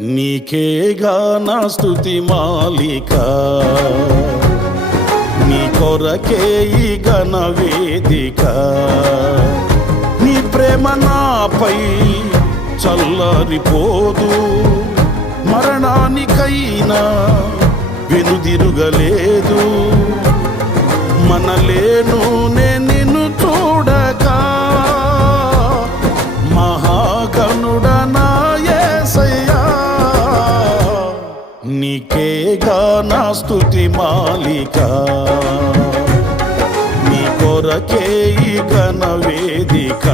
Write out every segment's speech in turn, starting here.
నీకేగా నా స్తుతి మాలిక, నీ కొరకే ఈ ఘన వేదిక. నీ ప్రేమ నాపై చల్లారిపోదు, మరణానికైనా వెనుదిరుగలేదు. మనలేను నిన్ను చూడగా, మహాగణుడా నా యేసయ్యా. నీకేగా నా స్తుతి మాలిక, నీ కొరకే ఈ ఘన వేదిక.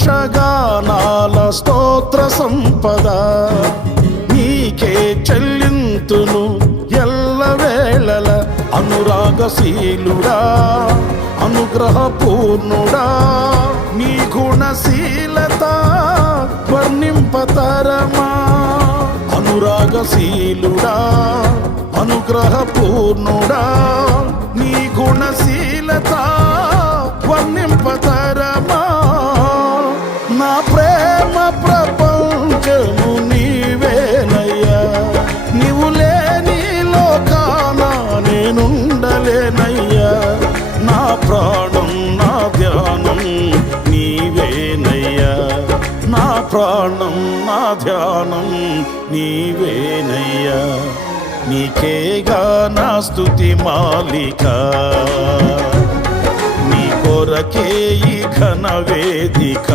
సంతోషగానాల స్తోత్ర సంపద నీకే చెల్లింతును ఎల్లవేళల. అనురాగశీలుడా, అనుగ్రహపూర్ణుడా, నీ గుణశీలత వర్ణింపతరమా. అనురాగశీలుడా, అనుగ్రహపూర్ణుడా, నీ గుణశీలత వర్ణింపతరమా. నా ప్రేమ ప్రపంచము నీవేనయ్యా, నీవు లేని లోకాన నేనుండలేనయ్యా. నా ప్రాణం నా ధ్యానం నీవేనయ్యా, నా ప్రాణం నా ధ్యానం నీవేనయ్యా. నీకేగా నా స్తుతి మాలిక, నీ కొరకే ఈ ఘన వేదిక.